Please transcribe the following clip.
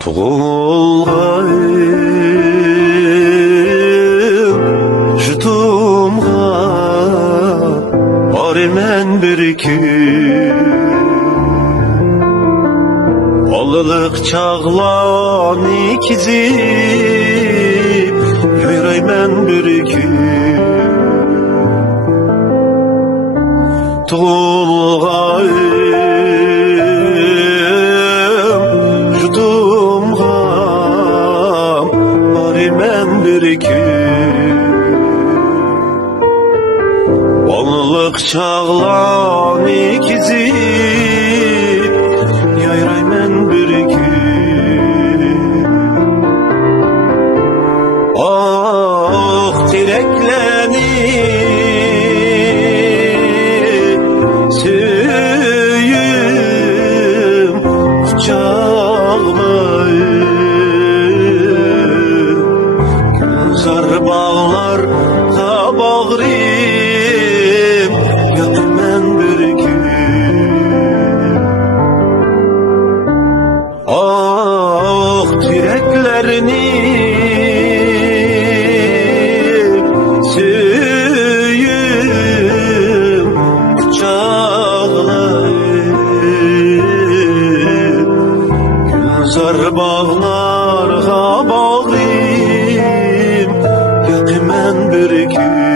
Tuğulğayım jutumğa Barmen bir gün Balılık çağlan ikizip Yüreymen bir gün Tuğulğayım jutumğa Barmen bir gün Balılık çağlan ikizip Yayraymen bir gün Ah direkleni Süyüm kucağlayım Gülzar bağlar kabağrım Yatmen bir gün Ah direklerini Süyüm kucağlayım Gülzar bağlar bağlıyım Yakmen bir gün